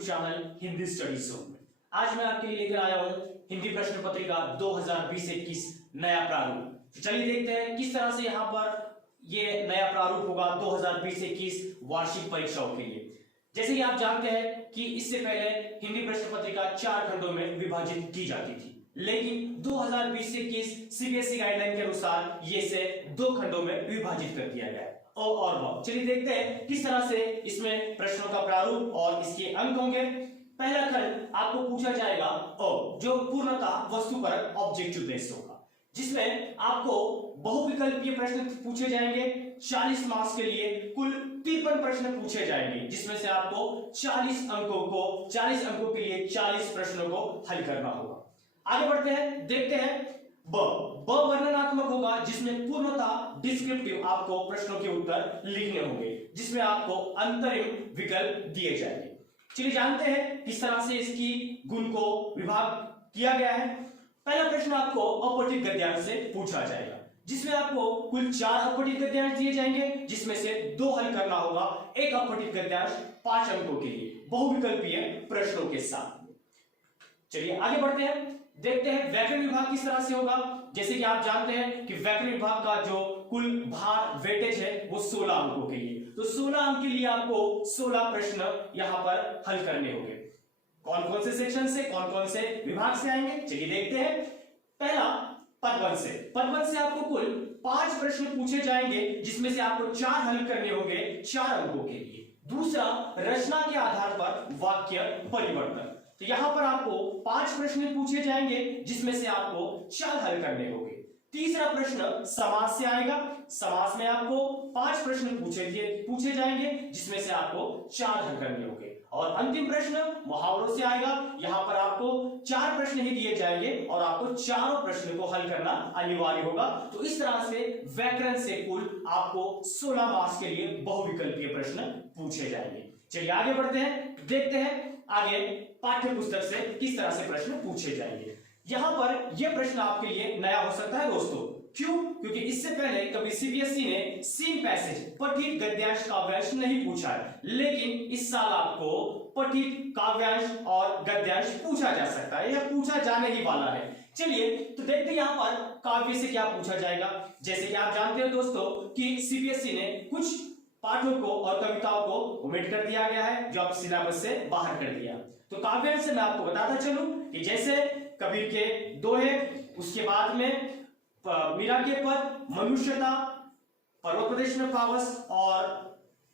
Channel Hindi study zone में। आज मैं आपके लिए लेकर आया हूं हिंदी प्रश्न पत्रिका 2020-21 नया प्रारूप। तो चलिए देखते हैं किस तरह से यहाँ पर ये नया प्रारूप होगा 2020-21 वार्षिक परीक्षाओं के लिए। जैसे कि आप जानते हैं कि इससे पहले हिंदी प्रश्न पत्रिका 4 खंडों में विभाजित की जाती थी, लेकिन 2020-21 सीबीएसई गाइडलाइन के अनुसार ये इसे 2 खंडों में विभाजित कर दिया गया है। और चलिए देखते हैं किस तरह से इसमें प्रश्नों का प्रारूप और इसके अंक होंगे। पहला खंड आपको पूछा जाएगा जो पूर्णतः वस्तुपरक ऑब्जेक्टिव बेस्ड होगा, जिसमें आपको बहुविकल्पीय प्रश्न पूछे जाएंगे। 40 मार्क्स के लिए कुल 53 प्रश्न पूछे जाएंगे, जिसमें से आपको 40 अंकों के लिए 40 प्रश्नों को हल करना होगा। आगे बढ़ते हैं, देखते हैं ब वर्णनात्मक होगा, जिसमें पूर्णतः डिस्क्रिप्टिव आपको प्रश्नों के उत्तर लिखने होंगे, जिसमें आपको अंतरिम विकल्प दिए जाएंगे। चलिए जानते हैं किस तरह से इसकी गुण को विभाग किया गया है। पहला प्रश्न आपको अपठित गद्यांश से पूछा जाएगा, जिसमें आपको कुल 4 अपठित गद्यांश दिए जाएंगे, जिसमें से 2 हल करना होगा। एक अपठित गद्यांश 5 अंकों के लिए बहुविकल्पीय प्रश्नों के साथ। चलिए आगे बढ़ते हैं, देखते हैं व्याकरण विभाग किस तरह से होगा। जैसे कि आप जानते हैं कि व्याकरण विभाग का जो कुल भार वेटेज है वो 16 अंकों के लिए, तो 16 अंक के लिए आपको 16 प्रश्न यहां पर हल करने होंगे। कौन कौन से सेक्शन से, कौन कौन से विभाग से आएंगे, चलिए देखते हैं। पहला पदवन से आपको कुल 5 प्रश्न पूछे जाएंगे, जिसमें से आपको 4 हल करने होंगे 4 अंकों के लिए। दूसरा रचना के आधार पर वाक्य परिवर्तन, तो यहां पर आपको 5 प्रश्न पूछे जाएंगे, जिसमें से आपको 4 हल करने होंगे। तीसरा प्रश्न समास से आएगा, समास में आपको 5 प्रश्न पूछे जाएंगे, जिसमें से आपको 4 हल करने होंगे। और अंतिम प्रश्न मुहावरों से आएगा, यहां पर आपको 4 प्रश्न ही दिए जाएंगे और आपको चारों प्रश्न को हल करना अनिवार्य होगा। तो इस तरह से व्याकरण से कुल आपको 16 मार्क्स के लिए बहुविकल्पीय प्रश्न पूछे जाएंगे। चलिए आगे बढ़ते हैं, देखते हैं आगे पाठ्य पुस्तक से किस तरह से प्रश्न पूछे जाएंगे। यहां पर यह प्रश्न आपके लिए नया हो सकता है दोस्तों। क्यों? क्योंकि इससे पहले कभी सीबीएसई ने सीन पैसेज पठित गद्यांश काव्यांश नहीं पूछा है, लेकिन इस साल आपको पठित काव्यांश और गद्यांश पूछा जा सकता है, यह पूछा जाने ही वाला है। चलिए तो देखते हैं यहां पर काव्य से क्या पूछा जाएगा। जैसे कि आप जानते हो दोस्तों कि सीबीएसई ने कुछ पाठों को और कविताओं को ओमिट कर दिया गया है, जो आप सिलेबस से बाहर कर दिया। तो काव्यांश से मैं आपको बताता चलूं कि जैसे कबीर के दोहे, उसके बाद में मीरा के पद, मनुष्यता, पर्वत प्रदेश में पावस और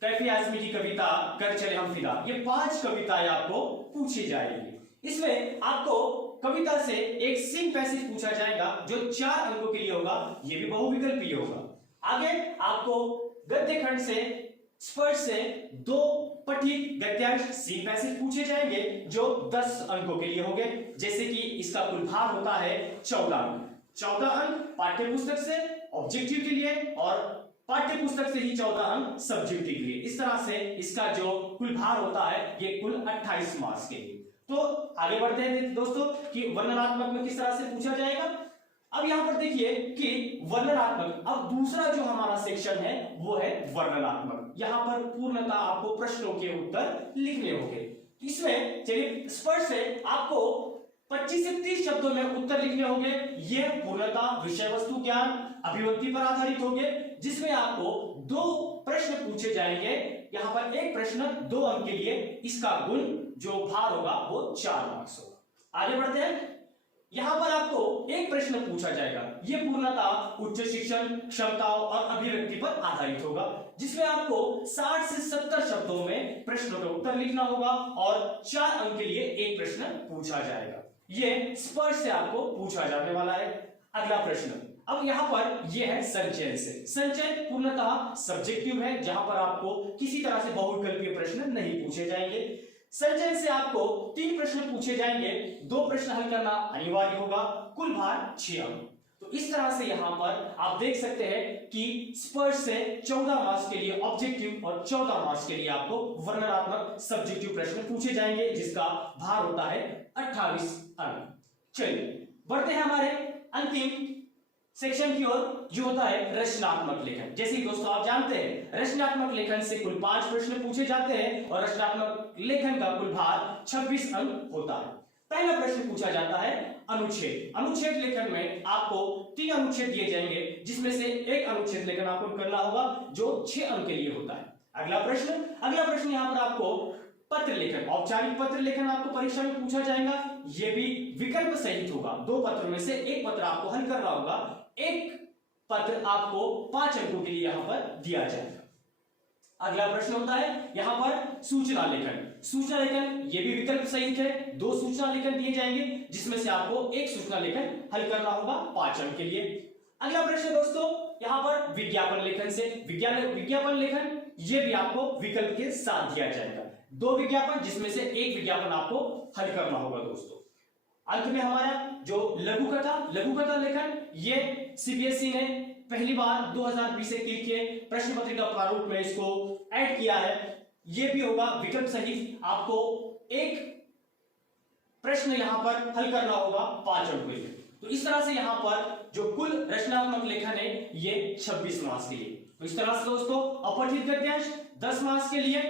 कैफी आजमी की कविता कर चले हम फिदा, ये 5 कविताएं आपको पूछी जाएगी। इसमें आपको कविता से एक सिंग पैसेज पूछा जाएगा, जो 4 अंकों के लिए होगा, यह भी बहुविकल्पीय होगा। आगे आपको गद्य खंड से स्पर्श से 2 पठित गद्यांश सीन पैसेज पूछे जाएंगे, जो 10 अंकों के लिए होंगे। जैसे कि इसका कुल भार होता है 14 अंक। 14 अंक पाठ्य पुस्तक से ऑब्जेक्टिव के लिए और पाठ्य पुस्तक से ही 14 अंक सब्जेक्टिव के लिए। इस तरह से इसका जो कुल भार होता है ये कुल 28 मार्क्स के लिए। तो आगे बढ़ते हैं दोस्तों कि वर्णनात्मक में किस तरह से पूछा जाएगा। अब यहां पर देखिए कि वर्णनात्मक, अब दूसरा जो हमारा सेक्शन है वो है वर्णनात्मक। यहां पर पूर्णतः आपको प्रश्नों के उत्तर लिखने होंगे। इसमें चलिए स्पर्श से आपको 25 से 30 शब्दों में उत्तर लिखने होंगे। यह पूर्णतः विषय वस्तु ज्ञान अभिव्यक्ति पर आधारित होंगे, जिसमें आपको 2 प्रश्न पूछे जाएंगे। यहां पर एक प्रश्न 2 अंक के लिए, इसका गुण जो भार होगा वो 4 मार्क्स होगा। आगे बढ़ते हैं, यहां पर आपको एक प्रश्न पूछा जाएगा, यह पूर्णतः उच्च शिक्षण क्षमताओं और अभिव्यक्ति पर आधारित होगा, जिसमें आपको 60 से 70 शब्दों में प्रश्नों का उत्तर लिखना होगा और 4 अंक के लिए एक प्रश्न पूछा जाएगा। यह स्पर्श से आपको पूछा जाने वाला है। अगला प्रश्न, अब यहां पर यह है संचयन से। संचयन पूर्णतः सब्जेक्टिव है, जहां पर आपको किसी तरह से बहुविकल्पीय प्रश्न नहीं पूछे जाएंगे। संचयन से आपको 3 प्रश्न पूछे जाएंगे, 2 प्रश्न हल करना अनिवार्य होगा, कुल भार 6 अंक। तो इस तरह से यहां पर आप देख सकते हैं कि स्पर्श से 14 मार्क्स के लिए ऑब्जेक्टिव और 14 मार्क्स के लिए आपको वर्णनात्मक सब्जेक्टिव प्रश्न पूछे जाएंगे, जिसका भार होता है 28 अंक। चलिए बढ़ते हैं हमारे अंतिम सेक्शन की ओर, जो होता है रचनात्मक लेखन। जैसे दोस्तों आप जानते हैं रचनात्मक लेखन से कुल 5 प्रश्न पूछे जाते हैं और रचनात्मक लेखन का कुल भार 26 अंक होता है। पहला प्रश्न पूछा जाता है अनुच्छेद। अनुच्छेद लेखन में आपको 3 अनुच्छेद दिए जाएंगे, जिसमें से एक अनुच्छेद लेखन आपको करना होगा जो 6 अंक के लिए होता है। अगला प्रश्न यहाँ पर आपको पत्र लेखन, औपचारिक पत्र लेखन आपको परीक्षा में पूछा जाएगा। यह भी विकल्प सहित होगा। 2 पत्रों में से एक पत्र आपको हल करना होगा। एक पत्र आपको 5 अंकों के लिए यहाँ पर दिया जाएगा। अगला प्रश्न होता है यहाँ पर सूचना लेखन। सूचना लेखन ये भी विकल्प सहित है। 2 सूचना लेखन दिए जाएंगे, जिसमें से आपको एक सूचना लेखन हल करना होगा 5 अंक के लिए। अगला प्रश्न दोस्तों यहाँ पर विज्ञापन लेखन से विज्ञापन लेखन ये भी आपको विकल्प के साथ दिया जाएगा। 2 विज्ञापन, जिसमें से एक विज्ञापन आपको हल करना होगा दोस्तों। अंत में हमारा जो लघुकथा लेखन, ये सीबीएसई ने पहली बार 2020-21 के प्रश्न पत्रिका प्रारूप में इसको ऐड किया है। यह भी होगा विकल्प सहित। आपको एक प्रश्न यहां पर हल करना होगा 5 अंक के लिए। तो इस तरह से यहां पर जो कुल रचनात्मक लेखन है ये 26 मार्क्स के लिए। तो इस तरह से दोस्तों अपठित गद्यांश 10 मार्क्स के लिए,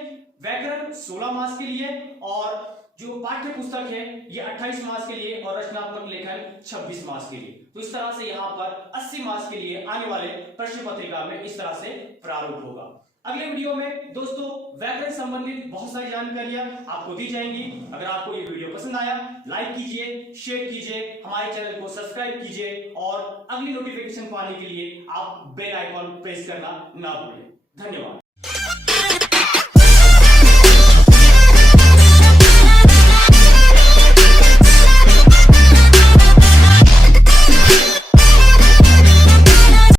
व्याकरण 16 मार्क्स के लिए और जो पाठ्य पुस्तक है ये 28 मार्क्स के लिए और रचनात्मक लेखन 26 मार्क्स के लिए। तो इस तरह से यहाँ पर 80 मार्क्स के लिए आने वाले प्रश्न पत्रिका में इस तरह से प्रारूप होगा। अगले वीडियो में दोस्तों व्याकरण संबंधित बहुत सारी जानकारियां आपको दी जाएंगी। अगर आपको ये वीडियो पसंद आया, लाइक कीजिए, शेयर कीजिए, हमारे चैनल को सब्सक्राइब कीजिए और अगली नोटिफिकेशन पाने के लिए आप बेल आइकॉन प्रेस करना ना भूलें। धन्यवाद।